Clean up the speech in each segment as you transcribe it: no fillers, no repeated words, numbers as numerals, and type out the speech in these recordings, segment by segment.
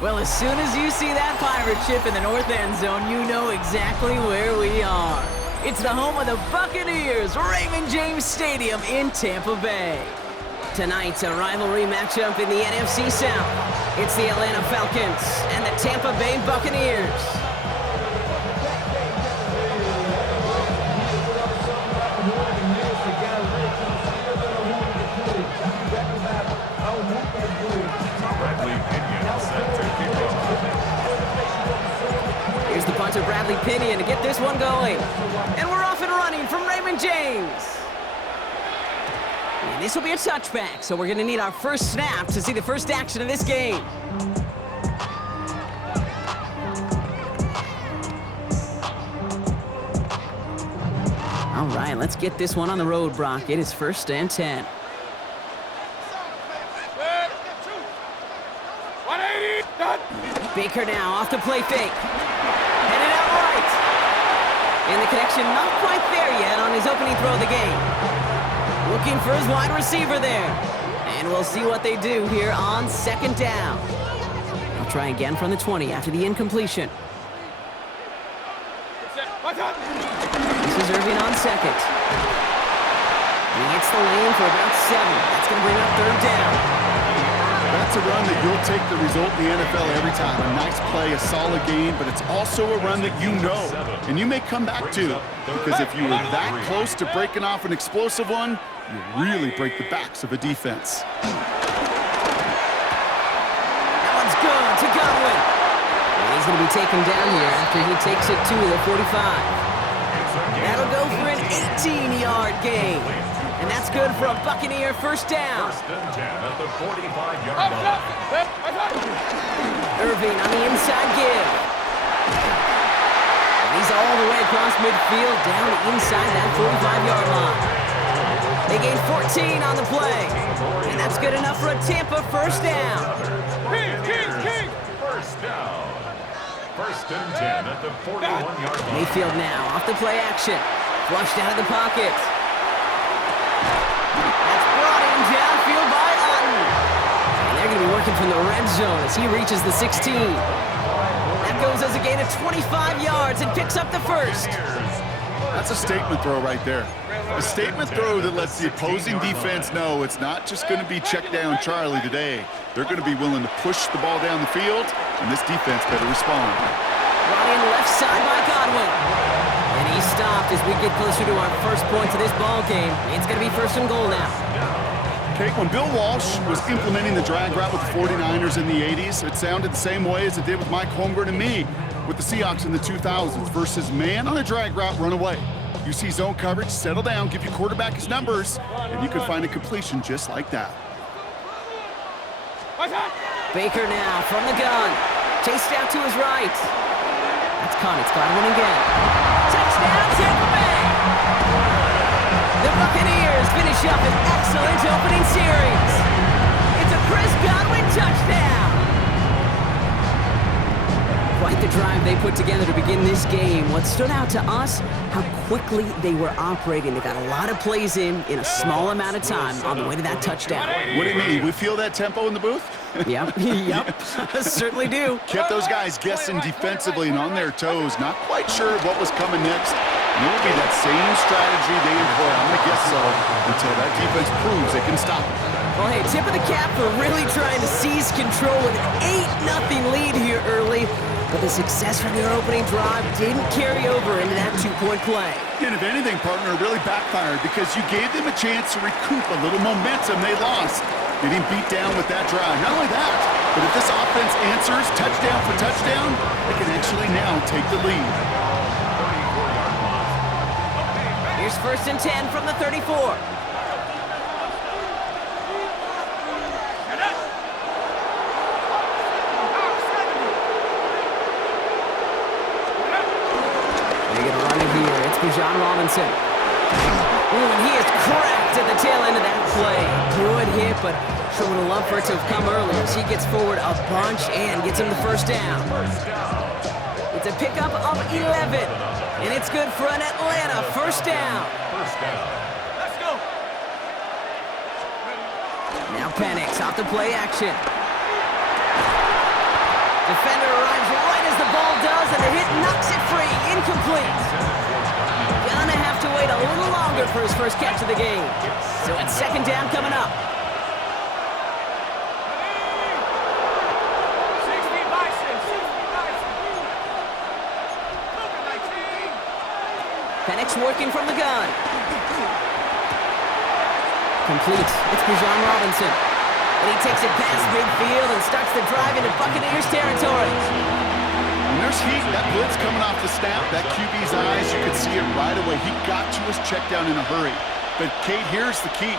Well, as soon as you see that pirate ship in the north end zone, you know exactly where we are. It's the home of the Buccaneers, Raymond James Stadium in Tampa Bay. Tonight's a rivalry matchup in the NFC South. It's the Atlanta Falcons and the Tampa Bay Buccaneers. Here's the punter, Bradley Pinion, to get this one going. And we're off and running from Raymond James. And this will be a touchback, so we're going to need our first snap to see the first action of this game. All right, let's get this one on the road, Brock. It is 1st and 10. Baker now off the play fake. Headed out right. And the connection not quite there yet on his opening throw of the game. Looking for his wide receiver there. And we'll see what they do here on 2nd down. They'll try again from the 20 after the incompletion. This is Irving on 2nd. And he hits the lane for about 7. That's going to bring up 3rd down. That's a run that you'll take the result in the NFL every time. A nice play, a solid game, but it's also a run that you know, and you may come back to, because if you were that close to breaking off an explosive one, you really break the backs of a defense. That one's good to Godwin. And he's going to be taken down here after he takes it to the 45. That'll go for an 18-yard gain. And that's good for a Buccaneer 1st down. 1st and 10 at the 45-yard line. Irving on the inside give. And he's all the way across midfield down inside that 45-yard line. They gain 14 on the play. And that's good enough for a Tampa 1st down. First down. 1st and 10 at the 41-yard line. Mayfield now off the play action. Flushed out of the pocket. That's brought in downfield by Otten. And they're going to be working from the red zone as he reaches the 16. That goes as a gain of 25 yards and picks up the 1st. That's a statement throw right there. A statement throw that lets the opposing defense know it's not just going to be check down Charlie today. They're going to be willing to push the ball down the field, and this defense better respond. Brought in left side by Godwin. And he stopped as we get closer to our first points of this ball game. It's going to be 1st and goal now. Okay, when Bill Walsh was implementing the drag route with the 49ers in the 80s, it sounded the same way as it did with Mike Holmgren and me with the Seahawks in the 2000s versus man on a drag route, run away. You see zone coverage, settle down, give your quarterback his numbers, and you can find a completion just like that. Baker now from the gun. Chased out to his right. That's caught. It's Godwin again. Touchdown, Tampa Bay! The Buccaneers finish up an excellent opening series. It's a Chris Godwin touchdown. Quite the drive they put together to begin this game. What stood out to us, how quickly they were operating. They got a lot of plays in a small amount of time on the way to that touchdown. What do you mean? We feel that tempo in the booth? Yep, certainly do. Kept those guys guessing defensively and on their toes, not quite sure what was coming next. And it will be that same strategy they employ, I'm going to guess so, until that defense proves they can stop it. Well, hey, tip of the cap for really trying to seize control with an 8-0 lead here early. But the success from their opening drive didn't carry over into that 2-point play. And if anything, partner, really backfired because you gave them a chance to recoup a little momentum they lost. Getting beat down with that drive. Not only that, but if this offense answers touchdown for touchdown, they can actually now take the lead. Here's 1st and 10 from the 34. John Robinson. Ooh, and he is cracked at the tail end of that play. Good hit, but sure would have loved for it to have come earlier as he gets forward a bunch and gets him the 1st down. It's a pickup of 11, and it's good for an Atlanta 1st down. Let's go. Now Penix off the play action. Defender arrives right as the ball does, and the hit knocks it free. Incomplete. Gonna have to wait a little longer for his first catch of the game. So it's second down coming up. Penix working from the gun. Complete. It's Bijan Robinson. And he takes it past midfield and starts the drive into Buccaneers territory. When there's heat, that blitz coming off the snap, that QB's eyes, you could see it right away. He got to his check down in a hurry. But, Kate, here's the key.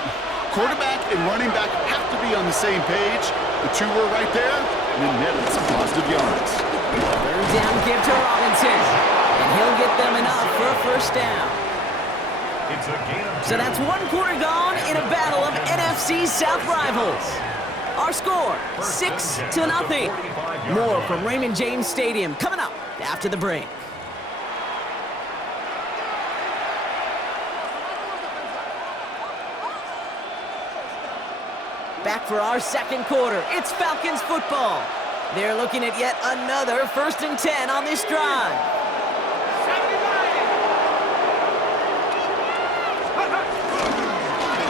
Quarterback and running back have to be on the same page. The two were right there, and it netted some positive yards. Third down give to Robinson. And he'll get them enough for a first down. It's a gain of 2. So that's one quarter gone in a battle of NFC South rivals. Our score, 6-0. More from Raymond James Stadium coming up after the break. Back for our second quarter. It's Falcons football. They're looking at yet another 1st and 10 on this drive.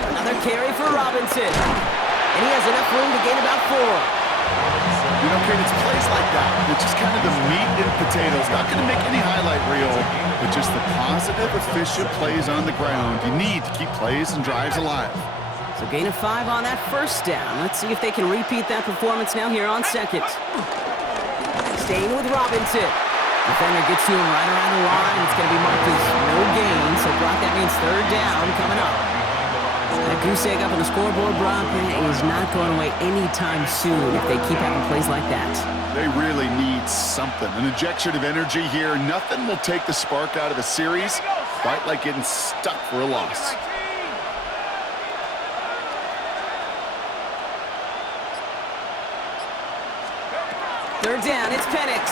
Another carry for Robinson. And he has enough room to gain about 4. You know, Kate, it's plays like that. It's just kind of the meat and potatoes. Not going to make any highlight reel, but just the positive, efficient plays on the ground. You need to keep plays and drives alive. So gain of 5 on that first down. Let's see if they can repeat that performance now here on second. Staying with Robinson. Defender gets to him right around the line. It's going to be marked as no gain. So, Brock, that means third down coming up. That goose egg up on the scoreboard, Brock, is not going away anytime soon if they keep having plays like that. They really need something. An injection of energy here. Nothing will take the spark out of a series quite like getting stuck for a loss. Third down, it's Penix.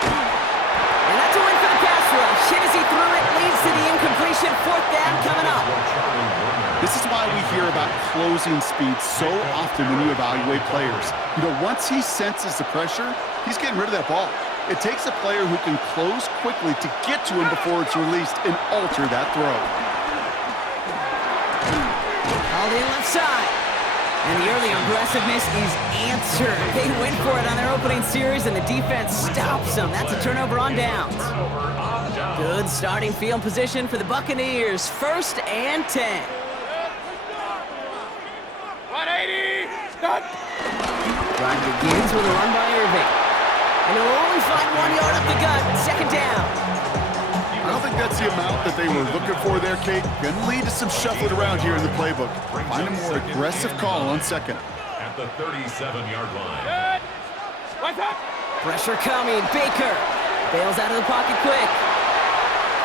And that's a win for the pass rush. Hit as he threw it, leads to the incompletion. Fourth down coming up. This is why we hear about closing speed so often when you evaluate players. You know, once he senses the pressure, he's getting rid of that ball. It takes a player who can close quickly to get to him before it's released and alter that throw. Called in left side. And the early aggressiveness is answered. They went for it on their opening series, and the defense stops them. That's a turnover on downs. Good starting field position for the Buccaneers. 1st and 10. 180! Stop! Drive begins with a run by Irving. And he'll only find 1 yard up the gut. Second down. I don't think that's the amount that they were looking for there, Kate. Going to lead to some shuffling around here in the playbook. Find a more aggressive call on second. At the 37-yard line. Good! What's up? Pressure coming. Baker bails out of the pocket quick.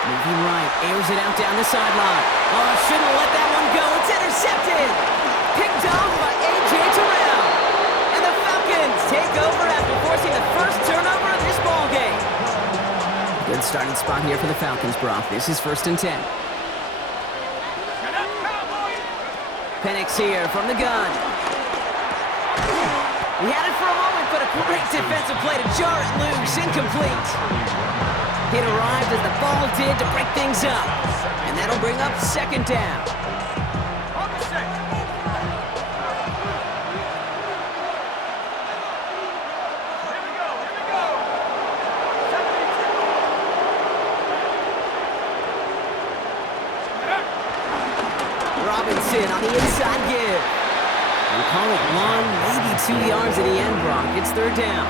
Moving right. Airs it out down the sideline. Oh, shouldn't let that one go. It's intercepted. Picked off by A.J. Terrell. And the Falcons take over after forcing the first turnover of this ballgame. Good starting spot here for the Falcons, Brock. This is 1st and 10. Penix here from the gun. He had it for a moment, but a great defensive play to jar it loose. Incomplete. It arrived as the ball did to break things up. And that'll bring up second down. Robinson on the inside give. And call it 1, maybe 2 yards at the end, Brock. It's third down.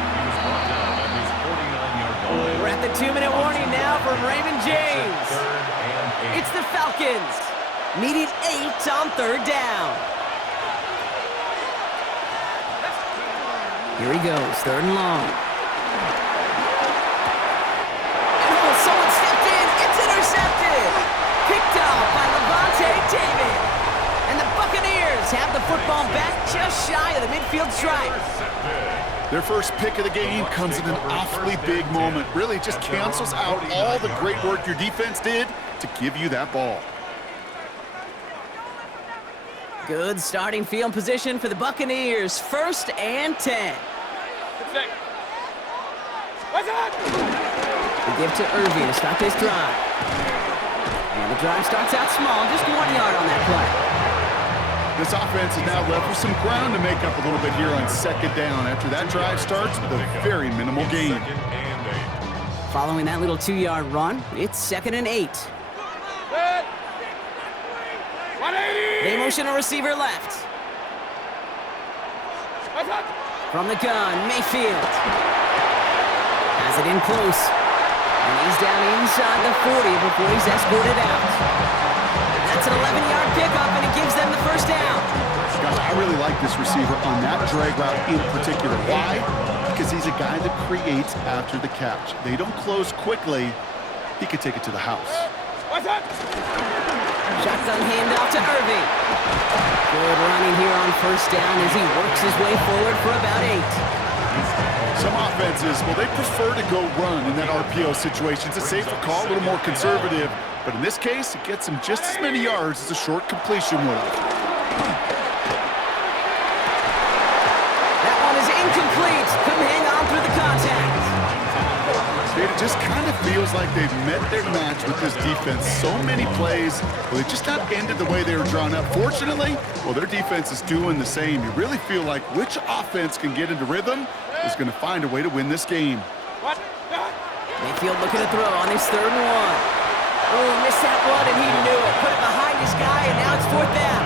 We're at the 2-minute warning now from Raymond James. It's the Falcons, needing 8 on third down. Here he goes, 3rd and long. Oh, someone stepped in. It's intercepted. Picked off by Levante David. And the Buccaneers have the football back just shy of the midfield stripe. Their first pick of the game comes in an awfully big moment. Really just cancels out all the great work your defense did to give you that ball. Good starting field position for the Buccaneers. 1st and 10. What's that? They give to Irving to start this drive. And the drive starts out small, just 1 yard on that play. This offense is now left with some ground to make up a little bit here on second down after that drive starts with a very minimal gain. Following that little 2-yard run, it's 2nd and 8. Set. 180. They motion a receiver left. What's that? From the gun, Mayfield. Has it in close. And he's down inside the 40 before he's escorted out. That's an 11-yard pickup, and it gives them the first down. Guys, I really like this receiver on that drag route in particular. Why? Because he's a guy that creates after the catch. They don't close quickly. He could take it to the house. What's that? Shotgun handoff to Irving. Good running here on first down as he works his way forward for about 8. Some offenses, well, they prefer to go run in that RPO situation. It's a safer call, a little more conservative. But in this case, it gets him just as many yards as a short completion would have. That one is incomplete. Couldn't hang on through the contact. It just kind of feels like they've met their match with this defense. So many plays, well, they just not ended the way they were drawn up. Fortunately, well, their defense is doing the same. You really feel like which offense can get into rhythm is going to find a way to win this game. What? Mayfield looking to throw on his 3rd and 1. Oh, missed that one, and he knew it. Put it behind his guy, and now it's 4th down.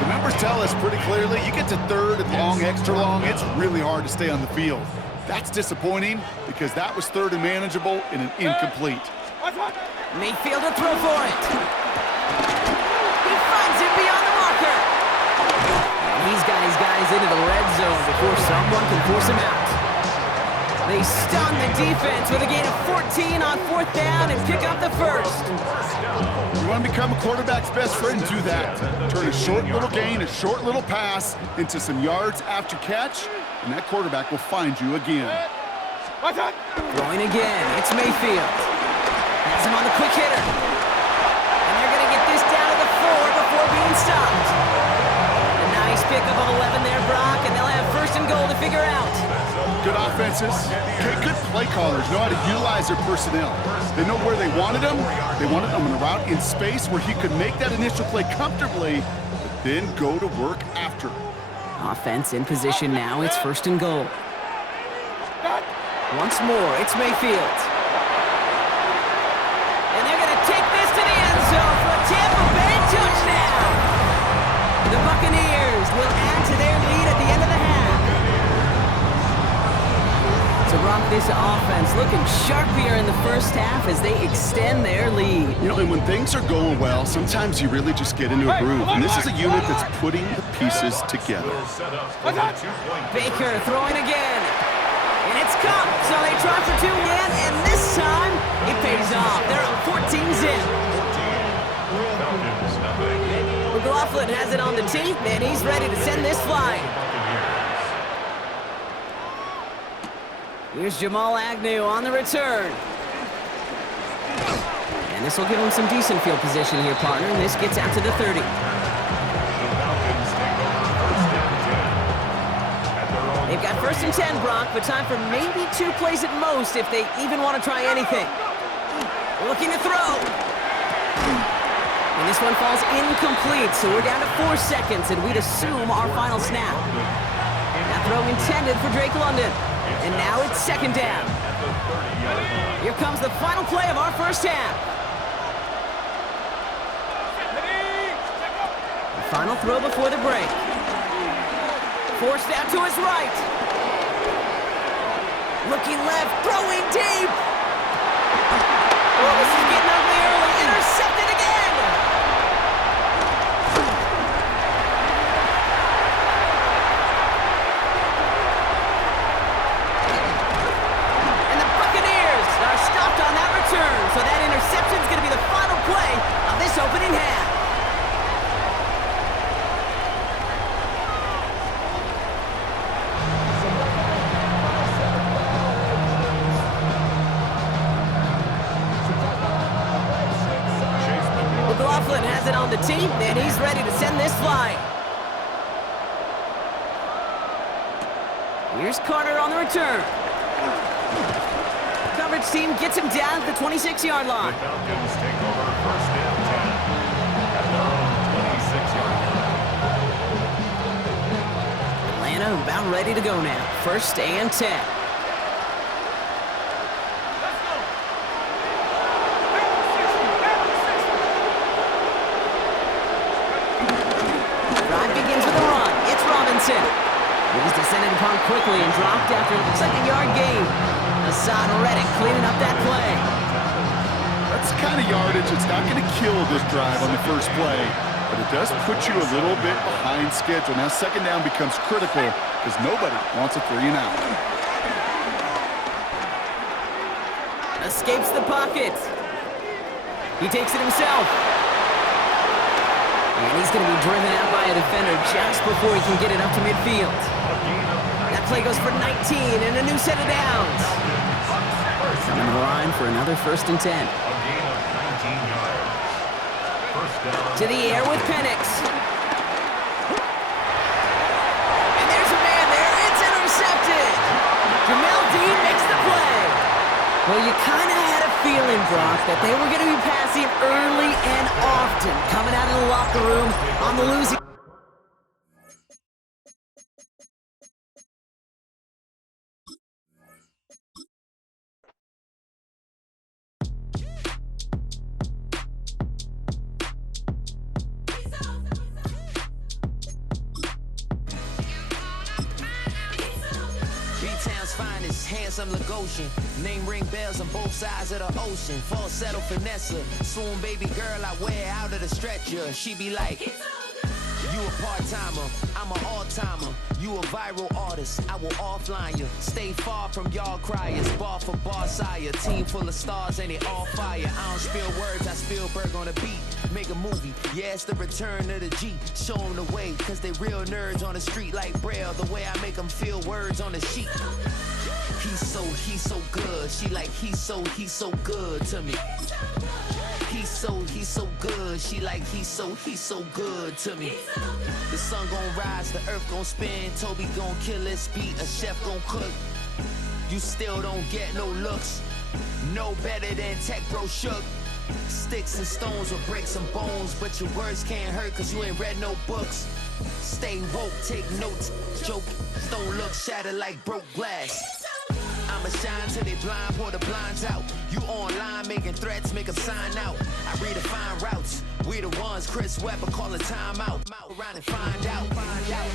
The numbers tell us pretty clearly, you get to 3rd and long, extra long, it's really hard to stay on the field. That's disappointing because that was 3rd and manageable and an incomplete. What's that? Mayfield to throw for it. He finds it beyond the marker. And he's got his guys into the red zone before someone can force him out. They stun the defense with a gain of 14 on 4th down and pick up the first. You want to become a quarterback's best friend, do that. Turn a short little gain, a short little pass into some yards after catch, and that quarterback will find you again. What's that? Throwing again, it's Mayfield. Has him on the quick hitter. And they're going to get this down to the 4 before being stopped. A nice pickup of 11 there, Brock, and they'll have 1st and goal to figure out. Good offenses, okay, good play callers know how to utilize their personnel. They know where they wanted them. They wanted them on a route in space where he could make that initial play comfortably, but then go to work after. Offense in position now, it's 1st and goal. Once more, it's Mayfield. And they're going to take this to the end zone for a Tampa Bay touchdown. The Buccaneers will add to their lead at the end of the half. To rock this offense looking sharp here in the first half as they extend their lead. You know, and when things are going well, sometimes you really just get into a groove. And this is a unit that's putting the pieces together. Baker throwing again. And it's caught. So they try for 2 again, and this time it pays off. They're up 14-zip. McLaughlin has it on the tape, and he's ready to send this flying. Here's Jamal Agnew on the return. And this will give him some decent field position here, partner. And this gets out to the 30. They've got 1st and 10, Brock, but time for maybe 2 plays at most if they even want to try anything. Looking to throw. And this one falls incomplete, so we're down to 4 seconds, and we'd assume our final snap. That throw intended for Drake London. And now it's 2nd down. Here comes the final play of our first half. The final throw before the break. Forced out to his right. Looking left, throwing deep. Oh, this is getting ugly early. Intercepted again. And the Buccaneers are stopped on that return. So that interception is going to be the final play of this opening half. McLaughlin has it on the tee, and he's ready to send this flying. Here's Carter on the return. Coverage team gets him down at the 26-yard line. The Falcons take over 1st and 10 at their own 26-yard line. Atlanta about ready to go now. 1st and 10. Drive begins with a run. It's Robinson. He's descended upon quickly and dropped after it looks like a yard gain. Hassan Reddick cleaning up that play. That's the kind of yardage that's not going to kill this drive on the first play, but it does put you a little bit behind schedule. Now 2nd down becomes critical because nobody wants a 3-and-out. Escapes the pocket. He takes it himself. And he's going to be driven out by a defender just before he can get it up to midfield. That play goes for 19 and a new set of downs. Coming to the line for another 1st and 10. A gain of 19 yards. 1st down. To the air with Penix. And there's a man there. It's intercepted. Jamel Dean makes the play. Well, you kind of had a feeling, Brock, that they were going to be passing early and often, coming out of the locker room on the losing. Finest, handsome Lagosian. Name ring bells on both sides of the ocean. Falsetto finesse, swoon baby girl I wear out of the stretcher. She be like, you a part-timer, I'm an all-timer. You a viral artist, I will offline you. Stay far from y'all criers, bar for bar sire. Team full of stars and it all fire. I don't spill words, I Spielberg on the beat. Make a movie, yeah, it's the return of the G. Show them the way, cause they real nerds on the street like Braille. The way I make them feel words on the sheet. He's so good. She like, he's so good to me. He's so good. She like, he's so good to me. The sun gon' rise, the earth gon' spin. Toby gon' kill this beat, a chef gon' cook. You still don't get no looks. No better than Tech Bro Shook. Sticks and stones will break some bones, but your words can't hurt cause you ain't read no books. Stay woke, take notes, joke. Don't look shattered like broke glass. I'ma shine till they blind, pour the blinds out. You online making threats, make them sign out. I redefine routes. We the ones Chris Webber calling time out. Around and find out. Find out.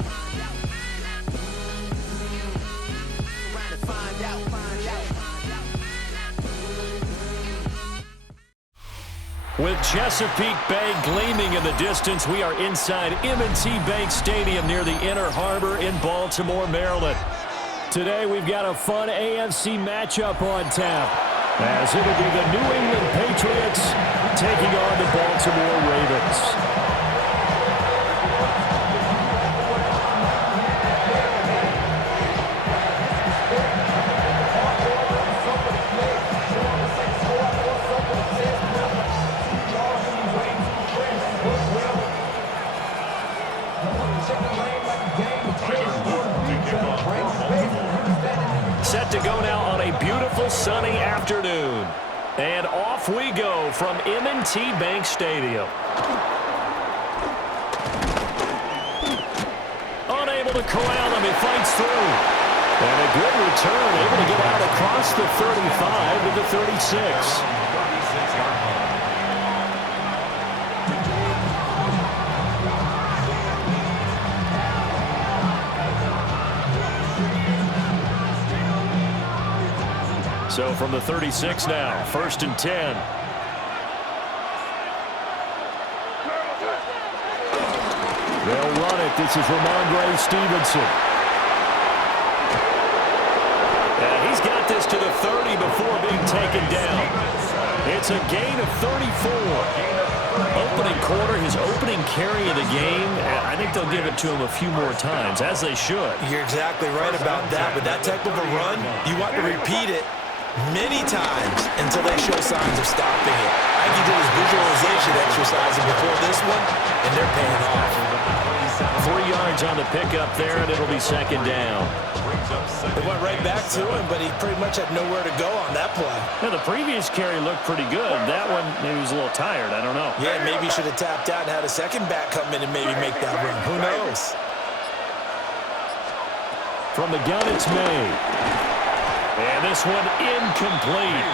Around and find out. Find out. With Chesapeake Bay gleaming in the distance, we are inside M&T Bank Stadium near the Inner Harbor in Baltimore, Maryland. Today, we've got a fun AFC matchup on tap, as it'll be the New England Patriots taking on the Baltimore Ravens. Set to go now on a beautiful sunny afternoon. And off we go from M&T Bank Stadium. Unable to corral him, he fights through. And a good return, able to get out across the 35 to the 36. So from the 36 now, 1st and 10. They'll run it. This is Ramondre Stevenson. And he's got this to the 30 before being taken down. It's a gain of 34. Opening quarter, his opening carry of the game. I think they'll give it to him a few more times, as they should. You're exactly right about that. But that type of a run, you want to repeat it many times until they show signs of stopping it. I can do this visualization exercise before this one, and they're paying off. 3 yards on the pickup there, and it'll be second down. They went right back to him, but he pretty much had nowhere to go on that play. Yeah, the previous carry looked pretty good. That one, maybe he was a little tired. I don't know. Yeah, maybe he should have tapped out and had a second back come in and maybe make that run. Who knows? From the gun, it's May. And this one incomplete.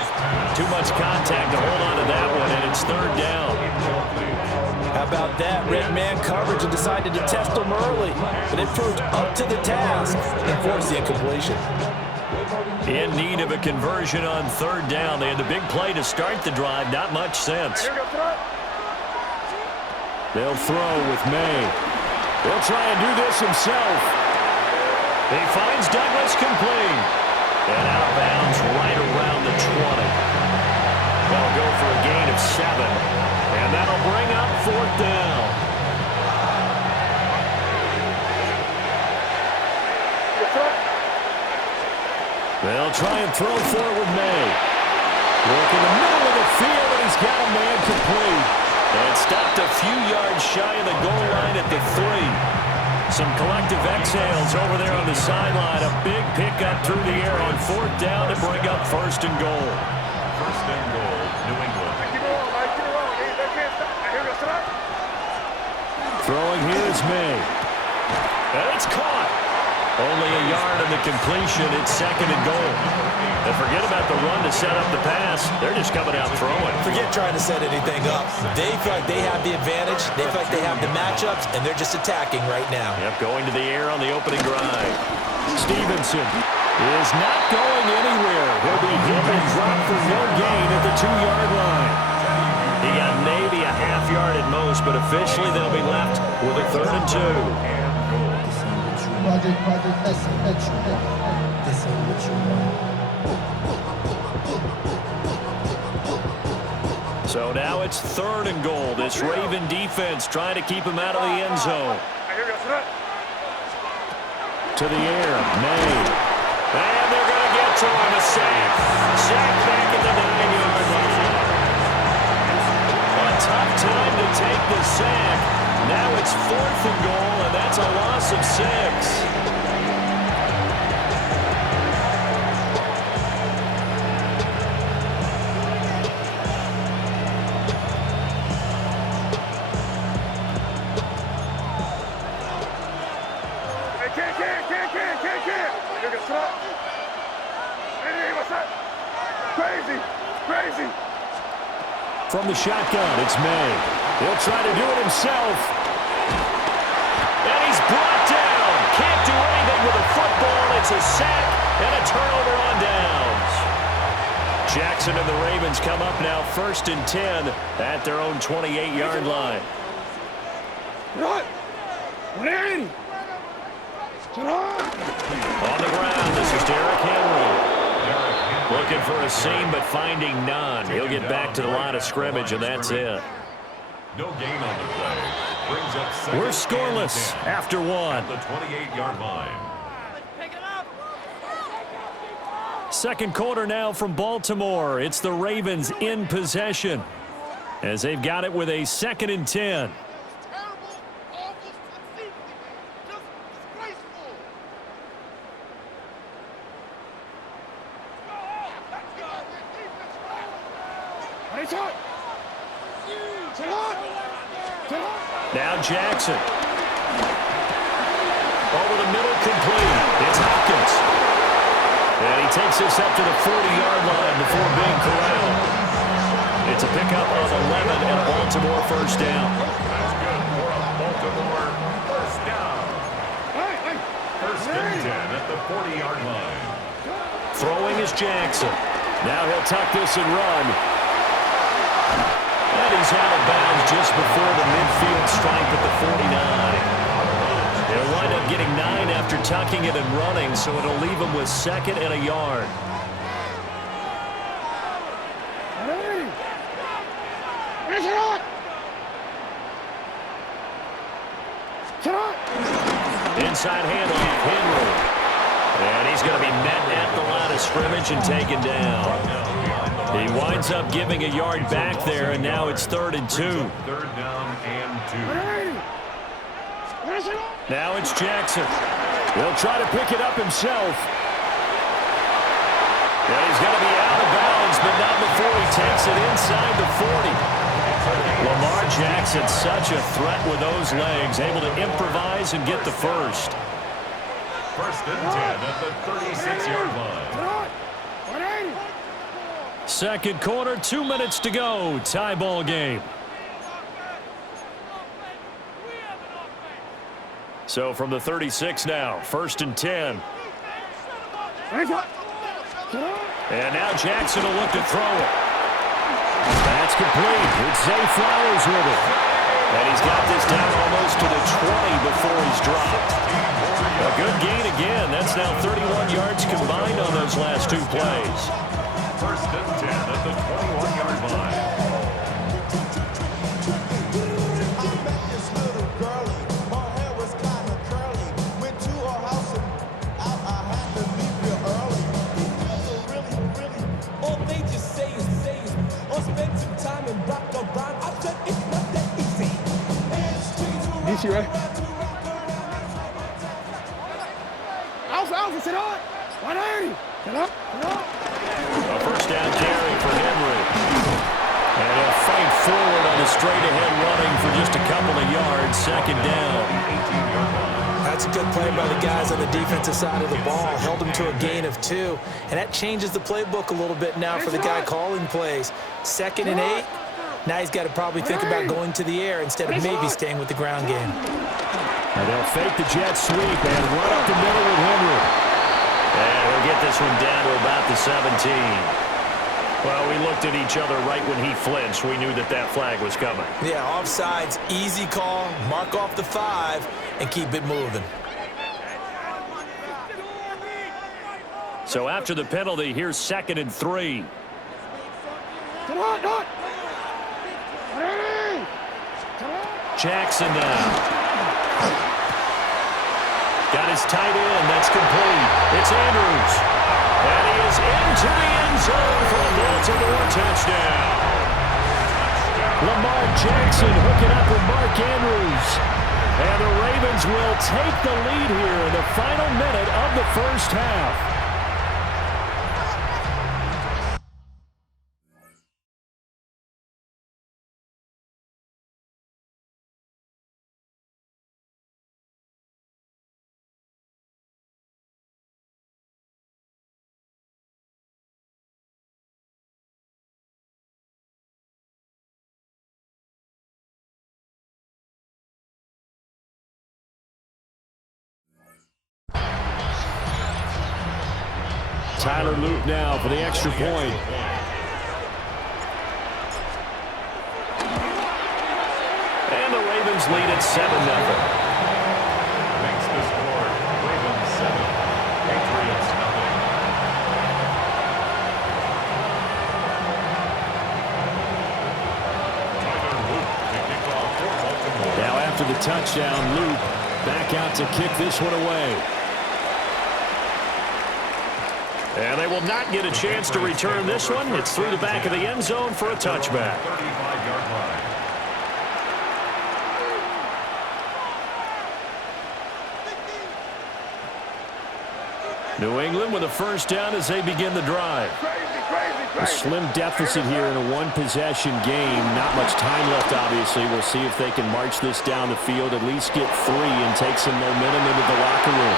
Too much contact to hold on to that one, and it's third down. How about that? Red man coverage and decided to test him early. But it proved up to the task and forced the incompletion. In need of a conversion on third down. They had the big play to start the drive. Not much sense. They'll throw with May. He'll try and do this himself. He finds Douglas complete. And out of bounds right around the 20. They'll go for a gain of 7. And that'll bring up fourth down. They'll try and throw forward May. Work in the middle of the field, and he's got a man complete. And stopped a few yards shy of the goal line at the 3. Some collective exhales over there on the sideline. A big pickup through the air on fourth down to bring up first and goal. First and goal, New England. Throwing here is May. And it's caught. Only a yard on the completion. It's second and goal. And forget about the run to set up the pass. They're just coming out throwing. Forget trying to set anything up. They feel like they have the advantage. They feel like they have the matchups, and they're just attacking right now. Yep, going to the air on the opening drive. Stevenson is not going anywhere. He'll be hit and dropped for no gain at the 2-yard line. He got maybe a half yard at most, but officially they'll be left with a 3rd and 2. So now it's 3rd and goal. This Raven defense trying to keep him out of the end zone. To the air, May. And they're going to get to him, a sack. Sack back at the 9-yard line. A tough time to take the sack. Now it's 4th and goal, and that's a loss of 6. Crazy. From the shotgun, it's May. He'll try to do it himself. And he's brought down. Can't do anything with a football. It's a sack and a turnover on downs. Jackson and the Ravens come up now 1st and 10 at their own 28-yard line. On the ground, this is Derrick Henry. Looking for a seam, but finding none. He'll get back to the line of scrimmage, and that's it. No gain on the play. Brings up second. We're scoreless after 1. At the 28-yard line. Second quarter now from Baltimore. It's the Ravens in possession as they've got it with a 2nd and 10. Now Jackson. Over the middle, complete. It's Hopkins. And he takes this up to the 40-yard line before being corralled. It's a pickup of 11 and a Baltimore first down. That's good for a Baltimore first down. First and 10 at the 40-yard line. Throwing is Jackson. Now he'll tuck this and run. And he's out of bounds just before the midfield stripe at the 49. They'll wind up getting 9 after tucking it and running, so it'll leave him with 2nd and a yard. Inside handoff, Henry. And he's going to be met at the line of scrimmage and taken down. He winds up giving a yard back there, and now it's 3rd and 2. 3rd down and 2. Now it's Jackson. He'll try to pick it up himself. And he's going to be out of bounds, but not before he takes it inside the 40. Lamar Jackson, such a threat with those legs, able to improvise and get the first. First and 10 at the 36-yard line. Second quarter, 2 minutes to go. Tie ball game. So from the 36 now, first and 10. And now Jackson will look to throw it. That's complete. It's Zay Flowers with it. And he's got this down almost to the 20 before he's dropped. A good gain again. That's now 31 yards combined on those last two plays. First and 10 at the 21-yard line. DC, right? Alpha, sit on! 180! Get up! A first down carry for Henry. And he'll fight forward on a straight-ahead running for just a couple of yards. Second down. That's a good play by the guys on the defensive side of the ball. Held him to a gain of 2. And that changes the playbook a little bit now for the guy calling plays. 2nd and 8. Now he's got to probably think about going to the air instead of maybe staying with the ground game. And they'll fake the jet sweep and run up the middle with Henry. And he'll get this one down to about the 17. Well, we looked at each other right when he flinched. We knew that that flag was coming. Yeah, offsides, easy call. Mark off the 5 and keep it moving. So after the penalty, here's 2nd and 3. Jackson now. Got his tight end. That's complete. It's Andrews. And he is into the end zone for a Baltimore touchdown. Lamar Jackson hooking up with Mark Andrews. And the Ravens will take the lead here in the final minute of the first half. Tyler Luke now for the extra point. And the Ravens lead at 7-0. Makes the score. Ravens 7, Patriots nothing. Tyler Luke to kick off for Baltimore. Now after the touchdown, Luke back out to kick this one away. And they will not get a chance to return this one. It's through the back of the end zone for a touchback. 35-yard line. New England with a first down as they begin the drive. A slim deficit here in a one-possession game. Not much time left, obviously. We'll see if they can march this down the field, at least get 3 and take some momentum into the locker room.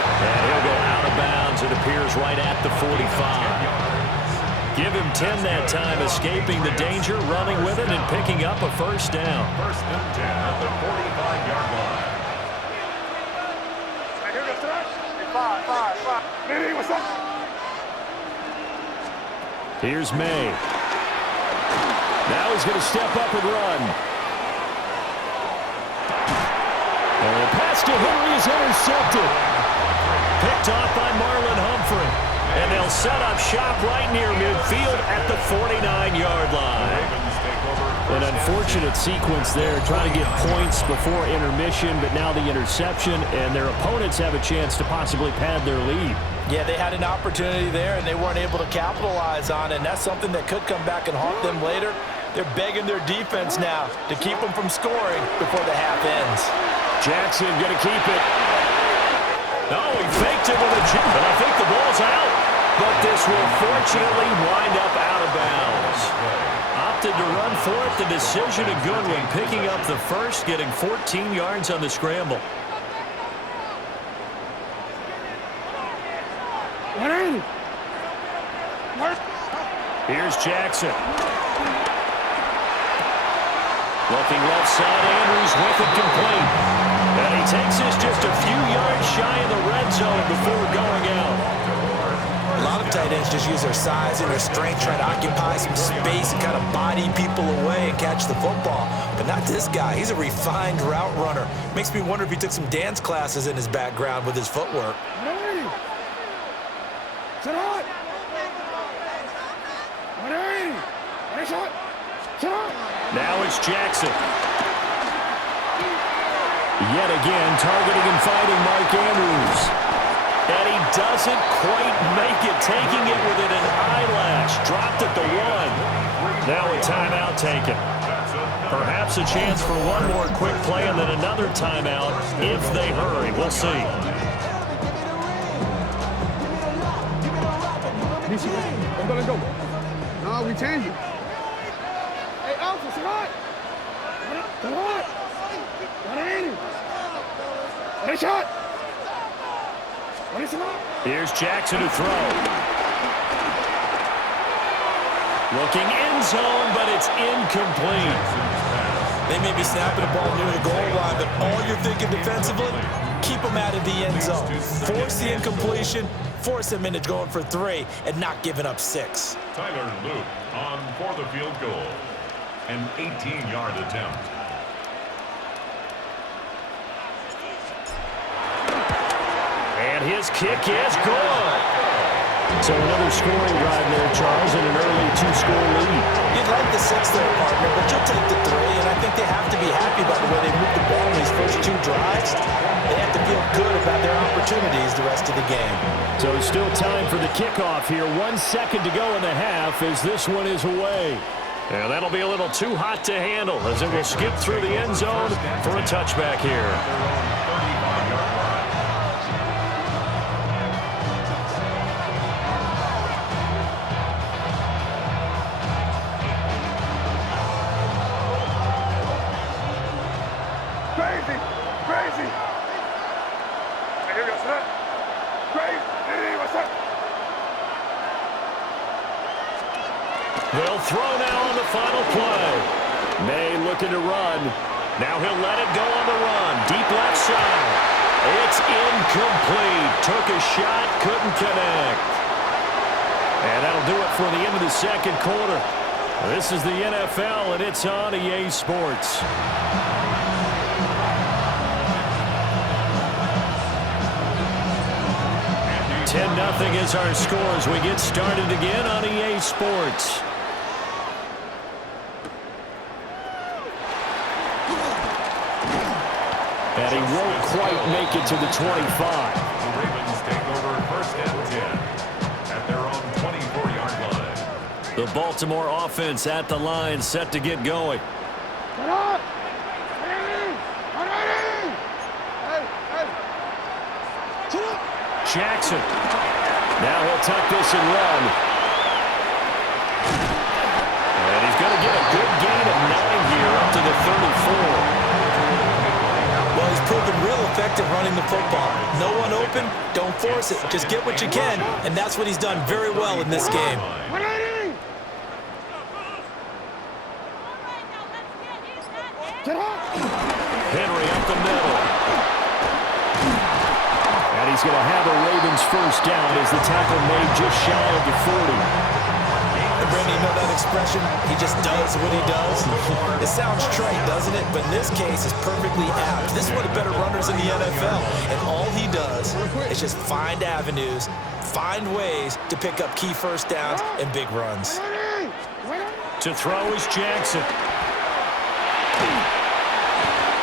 And he'll go out of bounds. It appears right at the 45. Give him 10 that time, escaping the danger, running with it, and picking up a first down. First and 10 at the 45-yard line. Here's May. Now he's going to step up and run. And the pass to Henry is intercepted. Picked off by Marlon Humphrey. And they'll set up shop right near midfield at the 49-yard line. An unfortunate sequence there, trying to get points before intermission, but now the interception, and their opponents have a chance to possibly pad their lead. Yeah, they had an opportunity there, and they weren't able to capitalize on it, and that's something that could come back and haunt them later. They're begging their defense now to keep them from scoring before the half ends. Jackson going to keep it. Oh, he faked it with a jump, and I think the ball's out. But this will fortunately wind up out of bounds. Opted to run for it. The decision a good one, picking up the first, getting 14 yards on the scramble. Here's Jackson. Looking left side, Andrews with it complete. And he takes this just a few yards shy of the red zone before going out. A lot of tight ends just use their size and their strength, try to occupy some space and kind of body people away and catch the football. But not this guy. He's a refined route runner. Makes me wonder if he took some dance classes in his background with his footwork. Now it's Jackson. Yet again, targeting and fighting Mark Andrews. And he doesn't quite make it, taking it within an eyelash. Dropped at the 1. Now a timeout taken. Perhaps a chance for one more quick play and then another timeout if they hurry. We'll see. No, we change it. Hey, Alpha, it's hot. It's hot. What ain't it? What is shot? What is it? Here's Jackson to throw. Looking end zone, but it's incomplete. They may be snapping the ball near the goal line, but all you're thinking defensively, keep them out of the end zone. Force the incompletion, force them into going for 3, and not giving up 6. Tyler Luke on for the field goal. An 18-yard attempt. And his kick is good. So another scoring drive there, Charles, and an early 2-score lead. You'd like the 6 there, partner, but you'll take the 3, and I think they have to be happy about the way they moved the ball in these first 2 drives. They have to feel good about their opportunities the rest of the game. So still time for the kickoff here. 1 second to go in the half as this one is away. And that'll be a little too hot to handle as it will skip through the end zone for a touchback here. Crazy. Hey, here we go, son. Crazy. Hey, what's up? They'll throw now on the final play. May looking to run. Now he'll let it go on the run. Deep left side. It's incomplete. Took a shot, couldn't connect. And that'll do it for the end of the second quarter. This is the NFL, and it's on EA Sports. 10-0 is our score as we get started again on EA Sports. And he won't quite make it to the 25. The Ravens take over first and 10 at their own 24-yard line. The Baltimore offense at the line, set to get going. Jackson. Now he'll tuck this and run. And he's going to get a good gain of 9 here up to the 34. Well, he's proven real effective running the football. No one open, don't force it. Just get what you can, and that's what he's done very well in this game. Henry up the middle. And he's going to have a Ravens first down as the tackle made just shy of the 40. And Brandon, you know that expression? He just does what he does. It sounds trite, doesn't it? But in this case, it's perfectly apt. This is one of the better runners in the NFL. And all he does is just find avenues, find ways to pick up key first downs and big runs. To throw is Jackson.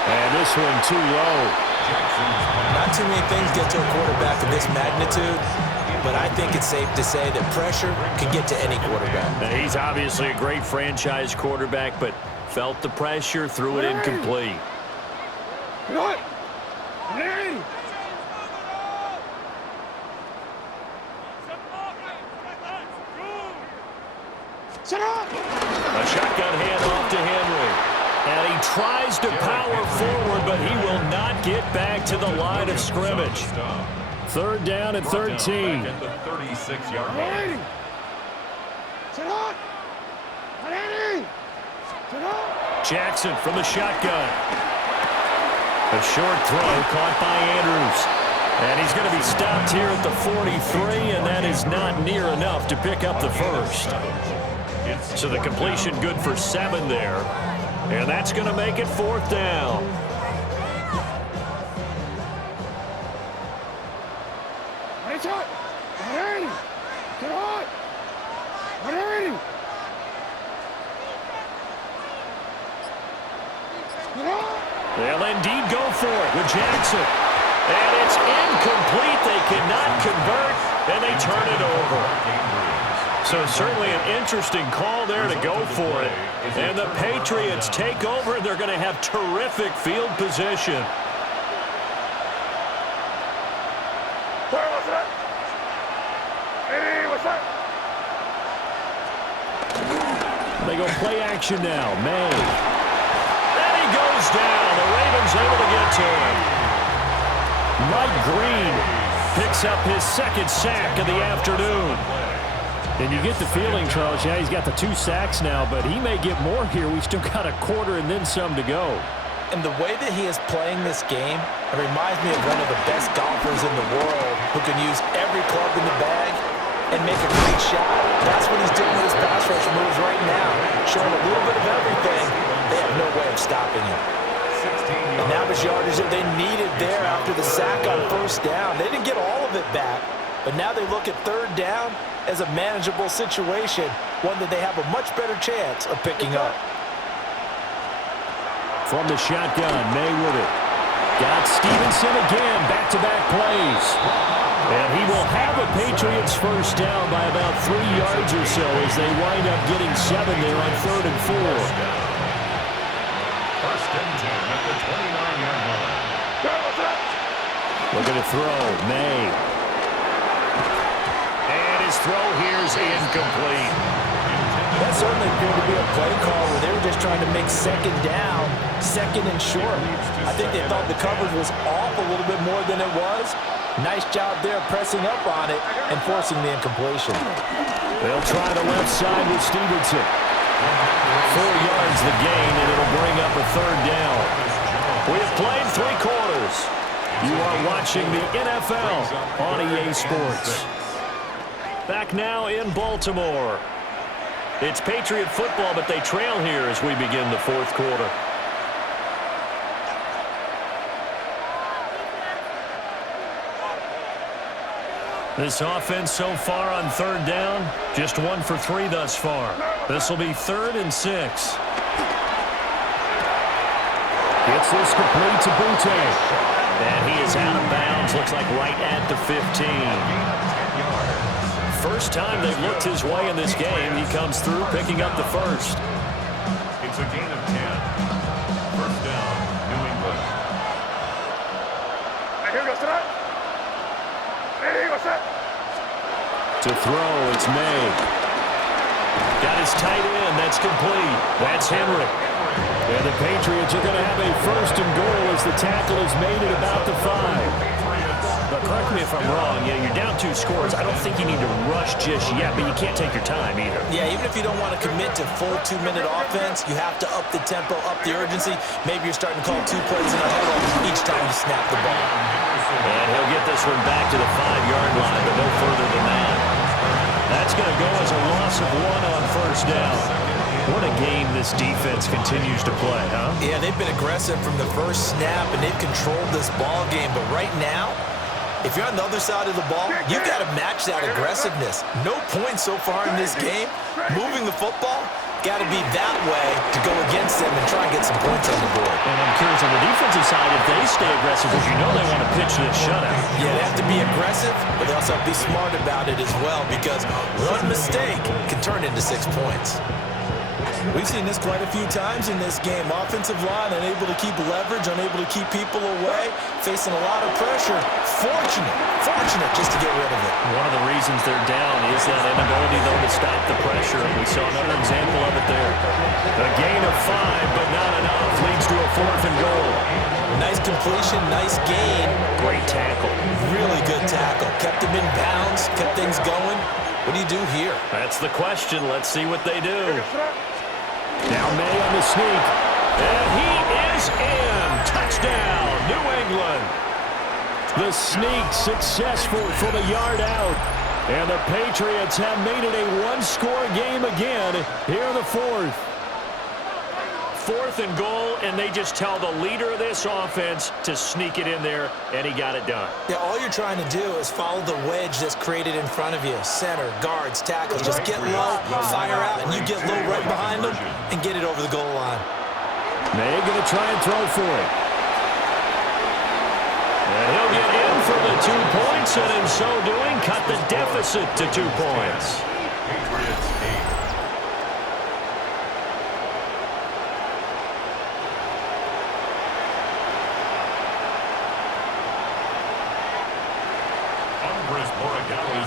And this one too low. Not too many things get to a quarterback of this magnitude, but I think it's safe to say that pressure can get to any quarterback. Now, he's obviously a great franchise quarterback, but felt the pressure, threw it incomplete. tries to power forward, but he will not get back to the line of scrimmage. Third down and 13. At the 36-yard line. Jackson from the shotgun. A short throw caught by Andrews. And he's going to be stopped here at the 43, and that is not near enough to pick up the first. So the completion good for 7 there. And that's going to make it 4th down. They'll indeed go for it with Jackson. And it's incomplete. They cannot convert, and they turn it over. So certainly an interesting call there to go for it. And the Patriots take over, and they're going to have terrific field position. They go play action now. May. And he goes down. The Ravens able to get to him. Mike Green picks up his 2nd sack of the afternoon. And you get the feeling, Charles, yeah, he's got the 2 sacks now, but he may get more here. We've still got a quarter and then some to go. And the way that he is playing this game, it reminds me of one of the best golfers in the world who can use every club in the bag and make a great shot. That's what he's doing with his pass rush moves right now. Showing a little bit of everything. They have no way of stopping him. And now the yardage that they needed there after the sack on 1st down. They didn't get all of it back, but now they look at 3rd down as a manageable situation, one that they have a much better chance of picking up. From the shotgun, May with it. Got Stevenson again, back-to-back plays. And he will have a Patriots first down by about 3 yards or so as they wind up getting 7 there on 3rd and 4. First and 10 at the 29-yard line. Looking to throw, May. And his throw here is incomplete. That certainly appeared to be a play call where they were just trying to make 2nd down, 2nd and short. I think they thought the coverage was off a little bit more than it was. Nice job there pressing up on it and forcing the incompletion. They'll try the left side with Stevenson. 4 yards the gain, and it'll bring up a 3rd down. We have played 3 quarters. You are watching the NFL on EA Sports. Back now in Baltimore. It's Patriot football, but they trail here as we begin the 4th quarter. This offense so far on 3rd down, just 1 for 3 thus far. This will be 3rd and 6. Gets this complete to Butte. And he is out of bounds, looks like right at the 15. First time they've looked his way in this game. He comes through picking up the first. It's a gain of 10. First down, New England. To throw, it's May. Got his tight end. That's complete. That's Henry. And the Patriots are going to have a 1st and goal as the tackle is made at about the 5. But correct me if I'm wrong, you're down 2 scores. I don't think you need to rush just yet, but you can't take your time either. Yeah, even if you don't want to commit to full 2-minute offense, you have to up the tempo, up the urgency. Maybe you're starting to call 2 plays in a huddle each time you snap the ball. And he'll get this one back to the 5-yard line, but no further than that. That's going to go as a loss of 1 on 1st down. What a game this defense continues to play, huh? Yeah, they've been aggressive from the first snap, and they've controlled this ball game. But right now, if you're on the other side of the ball, you've got to match that aggressiveness. No points so far in this game. Moving the football, got to be that way to go against them and try and get some points on the board. And I'm curious on the defensive side, if they stay aggressive, because you know they want to pitch this shutout. Yeah, they have to be aggressive, but they also have to be smart about it as well, because one mistake can turn into 6 points. We've seen this quite a few times in this game. Offensive line unable to keep leverage, unable to keep people away, facing a lot of pressure. Fortunate just to get rid of it. One of the reasons they're down is that inability, though, to stop the pressure. We saw another example of it there. A gain of 5, but not enough. Leads to completion, nice gain. Great tackle. Really good tackle. Kept him in bounds, kept things going. What do you do here? That's the question. Let's see what they do. Now May on the sneak. And he is in. Touchdown, New England. The sneak successful from a yard out. And the Patriots have made it a one-score game again here in the fourth. 4th and goal, and they just tell the leader of this offense to sneak it in there, and he got it done. Yeah, all you're trying to do is follow the wedge that's created in front of you. Center, guards, tackles. Just get low, fire out, and you get low right behind them and get it over the goal line. May going to try and throw for it. And he'll get in for the 2 points, and in so doing, cut the deficit to 2 points. Patriots 8.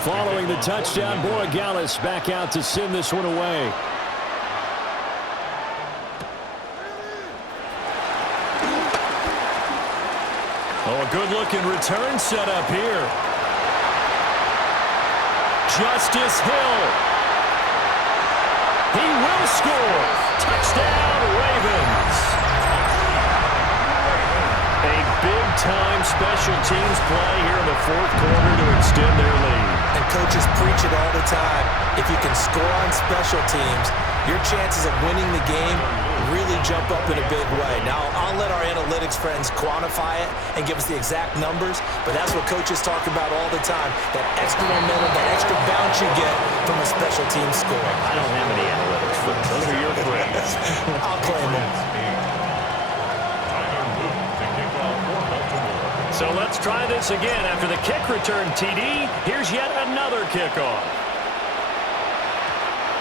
Following the touchdown, Borregales back out to send this one away. Oh, a good-looking return set up here. Justice Hill. He will score. Touchdown, Ravens. A big-time special teams play here in the 4th quarter to extend their lead. And coaches preach it all the time. If you can score on special teams, your chances of winning the game really jump up in a big way. Now, I'll let our analytics friends quantify it and give us the exact numbers, but that's what coaches talk about all the time, that extra momentum, that extra bounce you get from a special team score. I don't have any analytics, but those are your friends. I'll claim them. So let's try this again. After the kick return TD, here's yet another kickoff.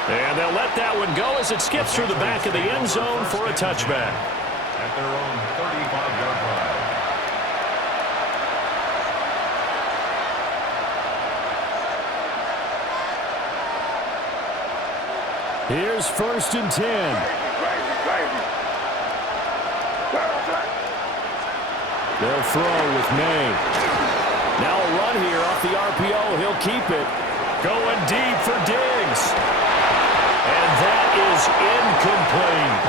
And they'll let that one go as it skips through the back of the end zone for a touchback. At their own 35-yard line. Here's 1st and 10. They'll throw with May. Now a run here off the RPO. He'll keep it. Going deep for Diggs. And that is incomplete.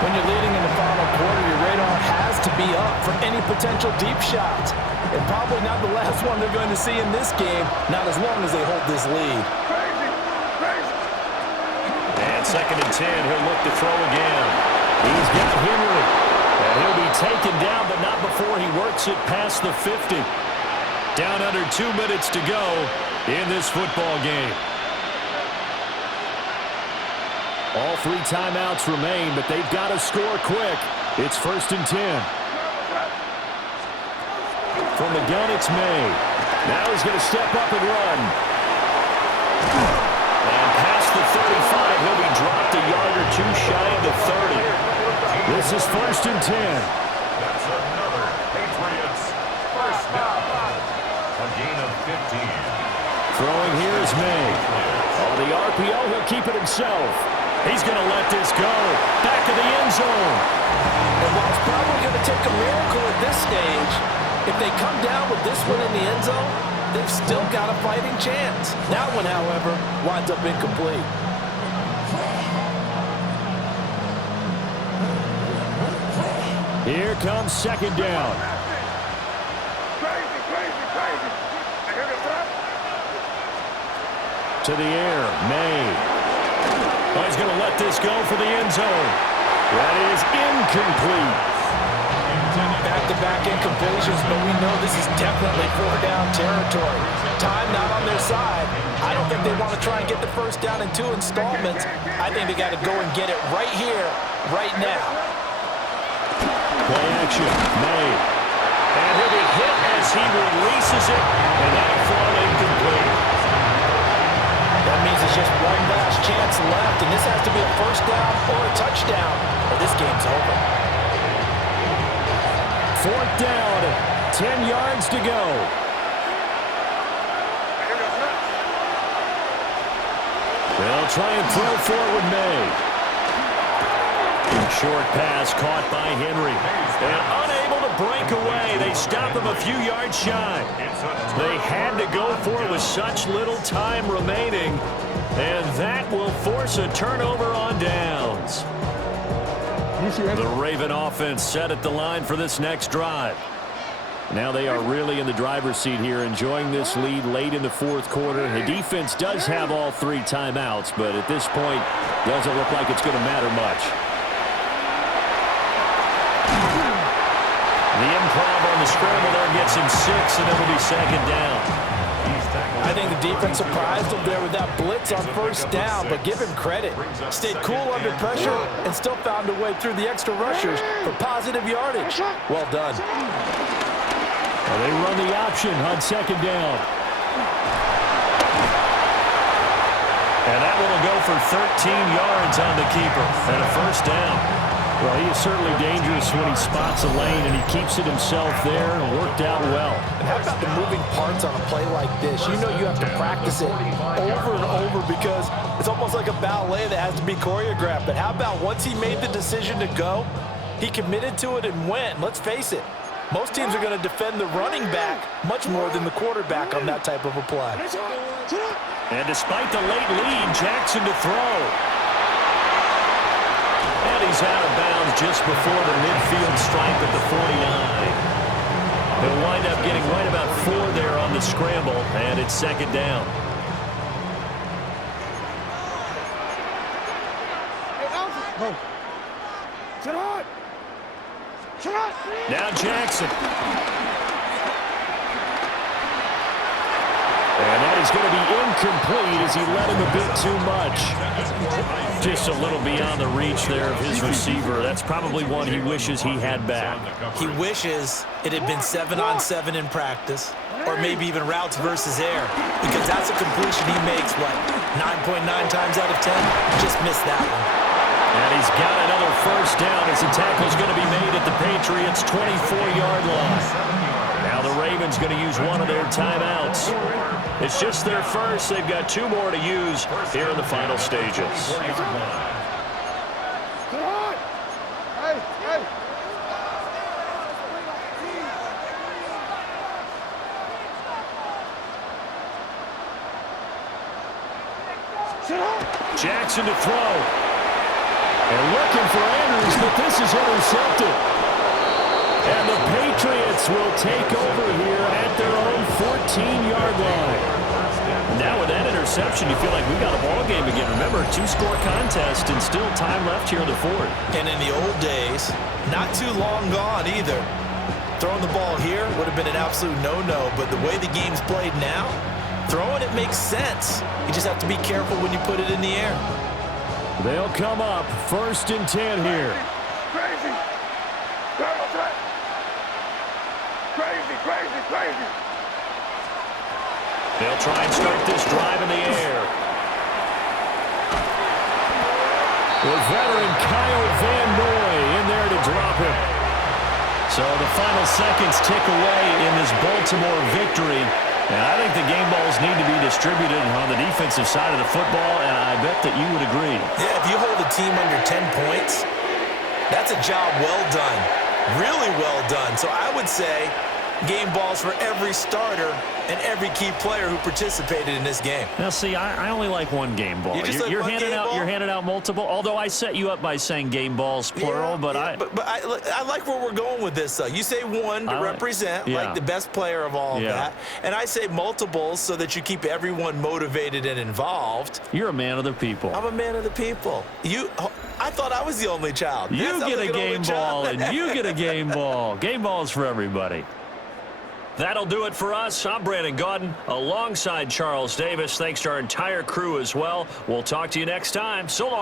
When you're leading in the final quarter, your radar has to be up for any potential deep shots. And probably not the last one they're going to see in this game, not as long as they hold this lead. And 2nd and 10, he'll look to throw again. He's got Henry. And he'll be taken down, but not before he works it past the 50. Down under 2 minutes to go in this football game. All 3 timeouts remain, but they've got to score quick. It's 1st and 10. From the gun, it's May. Now he's going to step up and run. And past the 35, he'll be dropped a yard or 2 shy of the 30. This is 1st and 10. That's another Patriots first down. A gain of 15. Throwing here is May. On the RPO, he'll keep it himself. He's going to let this go. Back of the end zone. And while it's probably going to take a miracle at this stage, if they come down with this one in the end zone, they've still got a fighting chance. That one, however, winds up incomplete. Here comes 2nd down. To the air, May. Oh, he's going to let this go for the end zone. That is incomplete. Back-to-back incompletions, but we know this is definitely 4-down territory. Time not on their side. I don't think they want to try and get the first down in 2 installments. I think they got to go and get it right here, right now. Play action, May. And he'll be hit as he releases it, and that'll fall incomplete. That means it's just one last chance left, and this has to be a first down or a touchdown, or this game's over. 4th down, 10 yards to go. They'll try and throw forward May. Short pass caught by Henry. And unable to break away. They stop him a few yards shy. They had to go for it with such little time remaining. And that will force a turnover on downs. The Raven offense set at the line for this next drive. Now they are really in the driver's seat here, enjoying this lead late in the fourth quarter. The defense does have all 3 timeouts, but at this point, doesn't look like it's going to matter much. The improv on the scramble there gets him 6, and it'll be second down. I think the defense surprised him there with that blitz on first down, but give him credit. Stayed cool under pressure and still found a way through the extra rushers for positive yardage. Well done. Well, they run the option on second down. And that one will go for 13 yards on the keeper and a first down. Well, he is certainly dangerous when he spots a lane, and he keeps it himself there and worked out well. And how about the moving parts on a play like this? You know you have to practice it over and over because it's almost like a ballet that has to be choreographed. But how about once he made the decision to go, he committed to it and went. Let's face it, most teams are going to defend the running back much more than the quarterback on that type of a play. And despite the late lead, Jackson to throw. And he's out of bounds just before the midfield stripe at the 49. He'll wind up getting right about 4 there on the scramble, and it's second down. Now Jackson. And that is going to be incomplete as he led him a bit too much. Just a little beyond the reach there of his receiver. That's probably one he wishes he had back. He wishes it had been 7-on-7 in practice, or maybe even routes versus air, because that's a completion he makes, what, 9.9 times out of 10? Just missed that one. And he's got another first down as the tackle's going to be made at the Patriots' 24-yard line. Now the Ravens going to use one of their timeouts. It's just their first. They've got 2 more to use here in the final stages. Jackson to throw. And looking for Andrews, but this is intercepted. And the Patriots will take over here at their own 14-yard line. Now with that interception, you feel like we got a ball game again. Remember, 2-score contest and still time left here in the fourth. And in the old days, not too long gone either. Throwing the ball here would have been an absolute no-no, but the way the game's played now, throwing it makes sense. You just have to be careful when you put it in the air. They'll come up 1st and 10 here. Crazy. They'll try and start this drive in the air. With veteran Kyle Van Noy in there to drop him. So the final seconds tick away in this Baltimore victory. And I think the game balls need to be distributed on the defensive side of the football, and I bet that you would agree. Yeah, if you hold a team under 10 points, that's a job well done. Really well done. So I would say game balls for every starter and every key player who participated in this game. Now, see, I only like one game ball. You're handing out multiple. Although I set you up by saying game balls plural, but I like where we're going with this. You say one to represent, like the best player of all of that, and I say multiples so that you keep everyone motivated and involved. You're a man of the people. I'm a man of the people. I thought I was the only child. You get a game ball, and you get a game ball. Game balls for everybody. That'll do it for us. I'm Brandon Gaudin alongside Charles Davis. Thanks to our entire crew as well. We'll talk to you next time. So long.